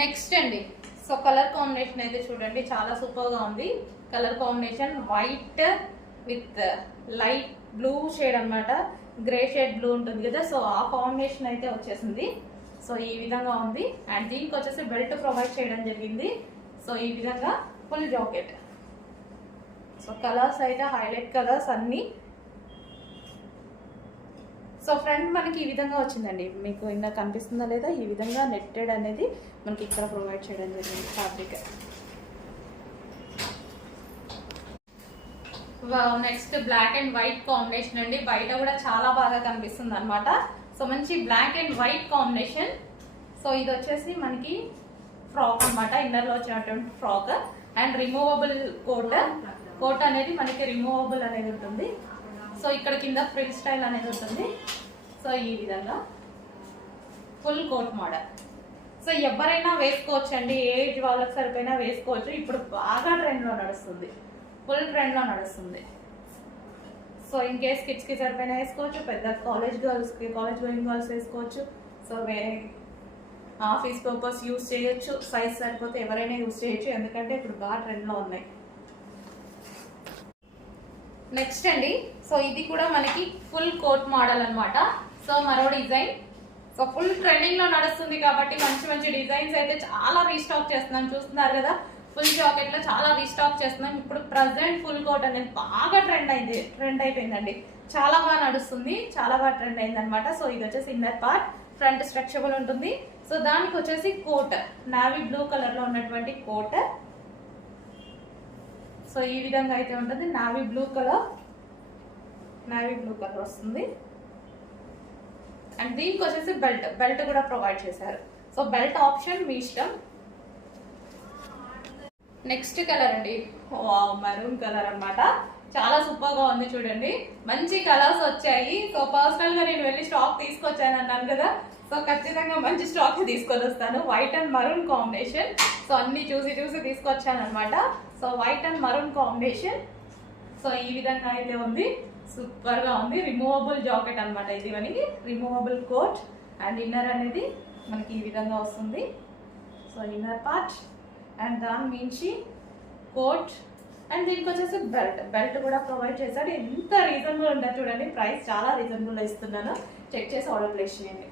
Next అండి, so colour combination అయితే చూడండి చాలా సూపర్ గా ఉంది. Colour combination white with light blue shade అన్నమాట. గ్రే షేడ్ బ్లూ ఉంటుంది కదా, సో ఆ కాంబినేషన్ అయితే వచ్చేసింది. సో ఈ విధంగా ఉంది. అండ్ దీనికి వచ్చేసి బెల్ట్ ప్రొవైడ్ చేయడం జరిగింది. సో ఈ విధంగా ఫుల్ జాకెట్. సో కలర్స్ అయితే హైలైట్ కలర్స్ అన్ని. సో ఫ్రంట్ మనకి ఈ విధంగా వచ్చిందండి. మీకు ఇంకా కనిపిస్తుందా లేదా, ఈ విధంగా నెట్టెడ్ అనేది మనకి ఇక్కడ ప్రొవైడ్ చేయడం జరిగింది fabric. Next black and white combination అండి. బయట కూడా చాలా బాగా కనిపిస్తుంది అనమాట. సో మంచి black and white combination. So ఇది వచ్చేసి మనకి ఫ్రాక్ అనమాట, ఇన్నర్ లో వచ్చినటువంటి ఫ్రాక్. అండ్ రిమూవబుల్ కోట్ అనేది మనకి రిమూవబుల్ అనేది ఉంటుంది. సో ఇక్కడ కింద ఫ్రిల్ స్టైల్ అనేది ఉంటుంది. సో ఈ విధంగా ఫుల్ కోట్ మోడల్. సో ఎవరైనా వేసుకోవచ్చు అండి, ఏజ్ వాళ్ళకి సరిపోయినా వేసుకోవచ్చు. ఇప్పుడు బాగా ట్రెండ్ లో నడుస్తుంది, ఫుల్ ట్రెండ్ లో నడుస్తుంది. సో ఇన్ కేస్ కిడ్స్ కి సరిపోయినా వేసుకోవచ్చు, పెద్ద కాలేజ్ గర్ల్స్ కి, కాలేజ్ గోయింగ్ గర్ల్స్ వేసుకోవచ్చు. సో వేరే ఆఫీస్ పర్పస్ యూజ్ చేయొచ్చు. సైజ్ సరిపోతే ఎవరైనా యూజ్ చేయొచ్చు, ఎందుకంటే ఇప్పుడు బాగా ట్రెండ్ లో ఉన్నాయి. నెక్స్ట్ అండి, సో ఇది కూడా మనకి ఫుల్ కోట్ మోడల్ అన్నమాట. సో మరో డిజైన్. సో ఫుల్ ట్రెండింగ్ లో నడుస్తుంది కాబట్టి మంచి మంచి డిజైన్స్ అయితే చాలా రీస్టాక్ చేస్తున్నాం. చూస్తున్నారు కదా, ఫుల్ జాకెట్ లో చాలా రీస్టాక్ చేస్తున్నాం. ఇప్పుడు ప్రజెంట్ ఫుల్ కోట్ అనేది బాగా ట్రెండ్ అయిపోయిందండి. చాలా బాగా నడుస్తుంది, చాలా బాగా ట్రెండ్ అయింది అనమాట. సో ఇది వచ్చేసి ఇన్నర్ పార్ట్, ఫ్రంట్ స్ట్రక్చరబుల్ ఉంటుంది. సో దానికి వచ్చేసి కోట్, నావీ బ్లూ కలర్ లో ఉన్నటువంటి కోట్. సో ఈ విధంగా అయితే ఉంటుంది. నావీ బ్లూ కలర్ వస్తుంది. అండ్ దీనికి వచ్చేసి బెల్ట్ కూడా ప్రొవైడ్ చేశారు. సో బెల్ట్ ఆప్షన్ మీ ఇష్టం. నెక్స్ట్ కలర్ అండి, మరూన్ కలర్ అన్నమాట. చాలా సూపర్ గా ఉంది చూడండి, మంచి కలర్స్ వచ్చాయి. సో పర్సనల్ గా నేను వెళ్ళి స్టాక్ తీసుకొచ్చాను అన్నాను కదా, సో ఖచ్చితంగా మంచి స్టాక్ తీసుకొని వస్తాను. White and maroon combination. So అన్ని చూసి తీసుకొచ్చాను అనమాట. So white and maroon combination. So ఈ విధంగా అయితే ఉంది, సూపర్ గా ఉంది. రిమూవబుల్ జాకెట్ అనమాట ఇది, మనకి రిమూవబుల్ కోట్. అండ్ ఇన్నర్ అనేది మనకి ఈ విధంగా వస్తుంది. సో ఇన్నర్ పార్ట్ అండ్ దాని మించి కోట్. అండ్ దీనికి వచ్చేసి బెల్ట్ కూడా ప్రొవైడ్ చేశాడు. ఎంత రీజనబుల్ ఉంటుంది చూడండి, ప్రైస్ చాలా రీజనబుల్ ఇస్తున్నాను. చెక్ చేసి ఆర్డర్ ప్లేస్ చేయండి.